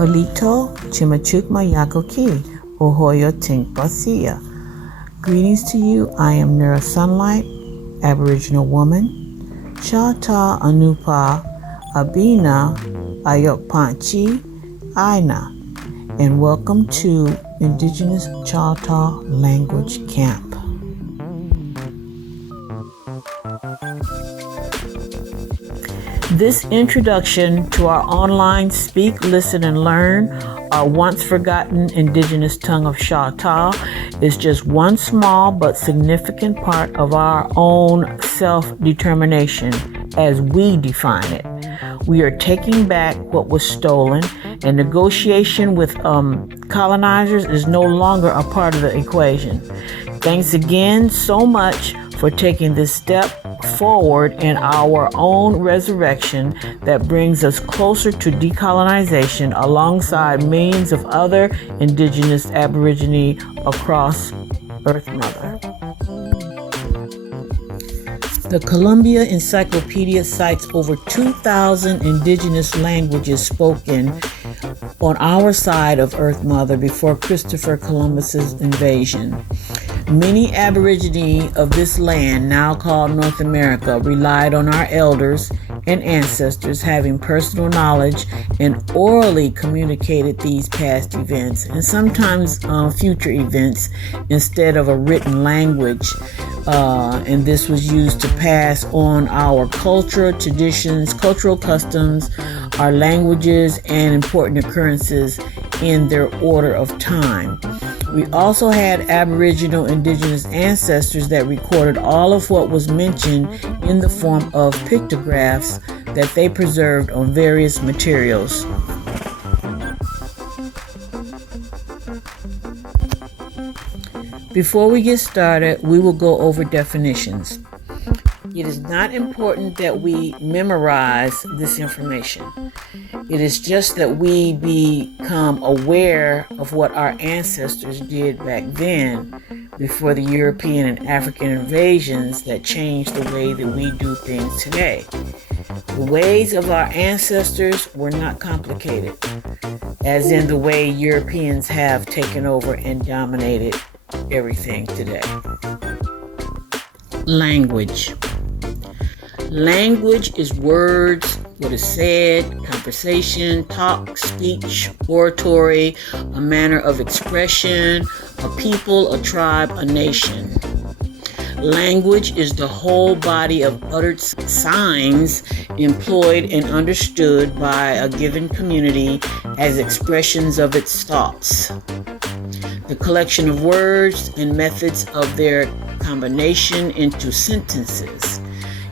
Halito Chimachukma Yakoki, Ohoyo Tinkpasia. Greetings to you. I am Nura Sunlight, Aboriginal woman. Chahtah Anumpa Abina Ayokpanchi Aina. And welcome to Indigenous Chahtah Language Camp. This introduction to our online Speak, Listen, and Learn, our once forgotten indigenous tongue of Chahtah, is just one small but significant part of our own self-determination as we define it. We are taking back what was stolen, and negotiation with colonizers is no longer a part of the equation. Thanks again so much for taking this step forward in our own resurrection that brings us closer to decolonization alongside millions of other indigenous Aborigine across Earth Mother. The Columbia Encyclopedia cites over 2,000 indigenous languages spoken on our side of Earth Mother before Christopher Columbus's invasion. Many Aborigine of this land, now called North America, relied on our elders and ancestors having personal knowledge and orally communicated these past events and sometimes future events instead of a written language. And this was used to pass on our culture, traditions, cultural customs, our languages, and important occurrences in their order of time. We also had Aboriginal indigenous ancestors that recorded all of what was mentioned in the form of pictographs that they preserved on various materials. Before we get started, we will go over definitions. It is not important that we memorize this information. It is just that we become aware of what our ancestors did back then before the European and African invasions that changed the way that we do things today. The ways of our ancestors were not complicated, as in the way Europeans have taken over and dominated everything today. Language. Language is words, what is said, conversation, talk, speech, oratory, a manner of expression, a people, a tribe, a nation. Language is the whole body of uttered signs employed and understood by a given community as expressions of its thoughts. The collection of words and methods of their combination into sentences,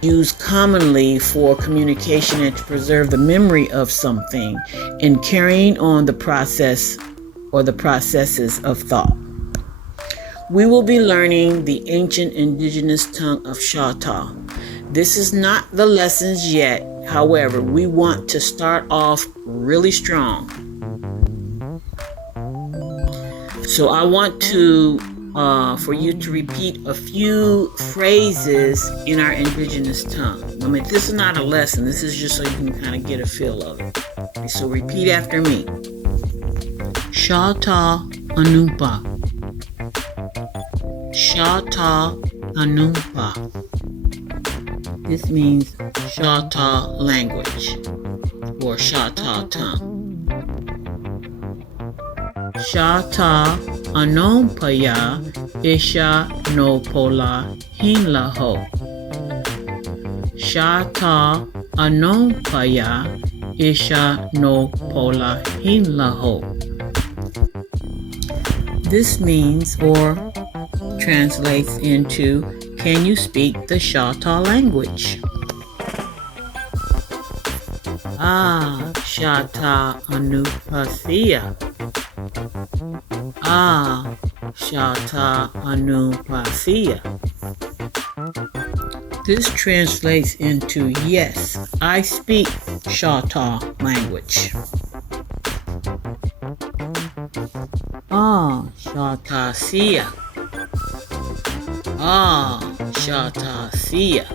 used commonly for communication and to preserve the memory of something and carrying on the process or the processes of thought. We will be learning the ancient indigenous tongue of Chahtah. This is not the lessons yet. However, we want to start off really strong. So I want to for you to repeat a few phrases in our indigenous tongue. I mean, this is not a lesson. This is just so you can kind of get a feel of it. Okay, so repeat after me. Chahtah Anumpa. Chahtah Anumpa. This means Chahtah language or Chahtah tongue. Chahtah Anompaya Isha no Pola Hinlaho. Chahtah Anompaya Isha no Pola Hinlaho. This means or translates into, can you speak the Chahtah language? Chahtah Anupasia. Chahtah Anupasia. This translates into, yes, I speak Chahtah language. Chahtahsia. Chahtahsia.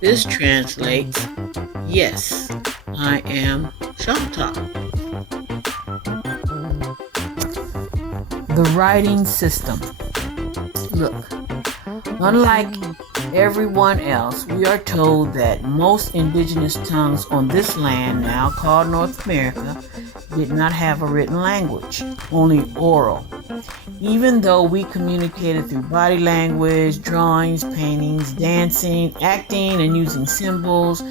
This translates, yes, I am Chahtah. The writing system. Look, unlike everyone else, we are told that most indigenous tongues on this land, now called North America, did not have a written language, only oral. Even though we communicated through body language, drawings, paintings, dancing, acting, and using symbols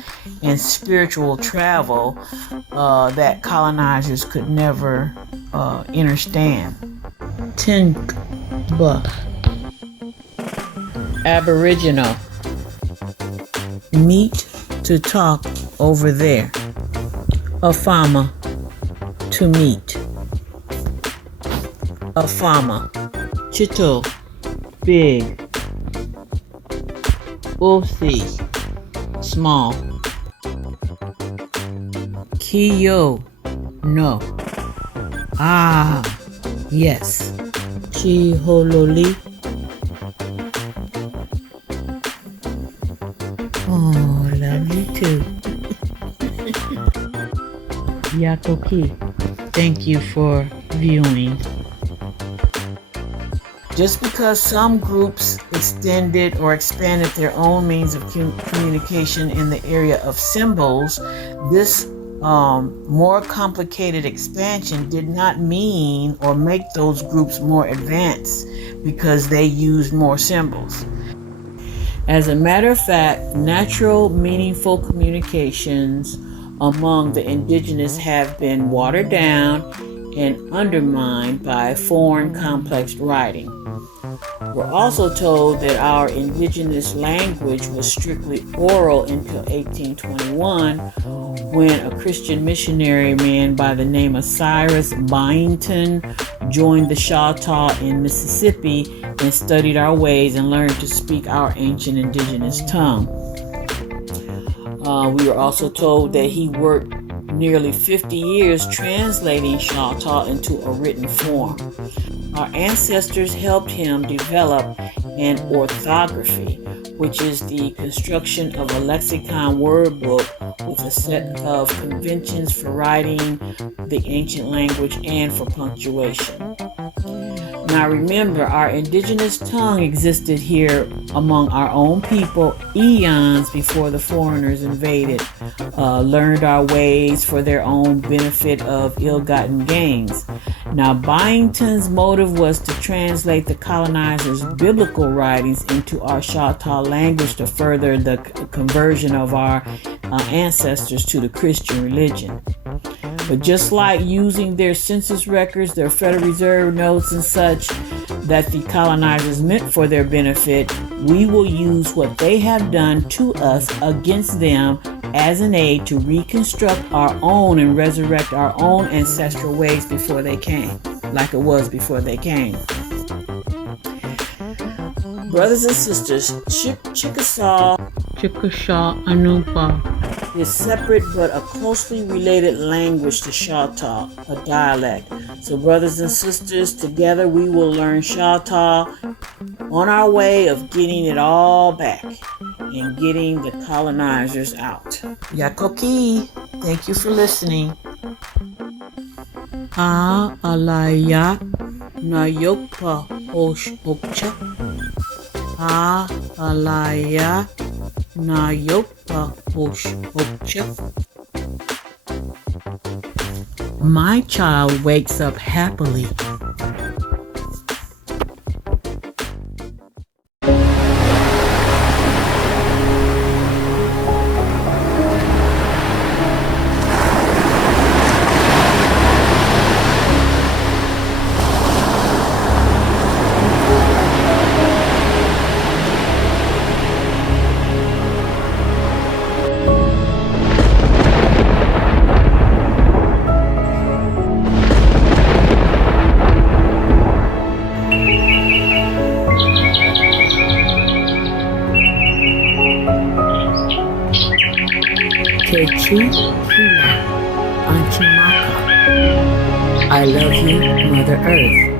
and spiritual travel that colonizers could never understand. Tinkba. Aboriginal. Meet to talk over there. A farmer. To meet. A farmer. Chito. Big. Uthi. Small. Kiyo. No. Ah. Yes. Chihololi. Oh, love you too. Yakoki. Thank you for viewing. Just because some groups extended or expanded their own means of communication in the area of symbols, this more complicated expansion did not mean or make those groups more advanced because they used more symbols. As a matter of fact, natural, meaningful communications among the indigenous have been watered down and undermined by foreign complex writing. We're also told that our indigenous language was strictly oral until 1821, when a Christian missionary man by the name of Cyrus Byington joined the Chahtah in Mississippi and studied our ways and learned to speak our ancient indigenous tongue. We were also told that he worked nearly 50 years translating Chahtah into a written form. Our ancestors helped him develop an orthography, which is the construction of a lexicon word book with a set of conventions for writing the ancient language and for punctuation. Now remember, our indigenous tongue existed here among our own people eons before the foreigners invaded, learned our ways for their own benefit of ill-gotten gains. Now Byington's motive was to translate the colonizers' biblical writings into our Chahtah language to further the conversion of our ancestors to the Christian religion. But just like using their census records, their Federal Reserve notes and such that the colonizers meant for their benefit, we will use what they have done to us against them as an aid to reconstruct our own and resurrect our own ancestral ways before they came, like it was before they came. Brothers and sisters, Chicasaw Anumpa is separate but a closely related language to Chahtah, a dialect. So brothers and sisters, together we will learn Chahtah on our way of getting it all back and getting the colonizers out. Yakoki, thank you for listening. Alaya na yopa osh okcha. Alaya na yopa osh okcha. My child wakes up happily. I love you, Mother Earth.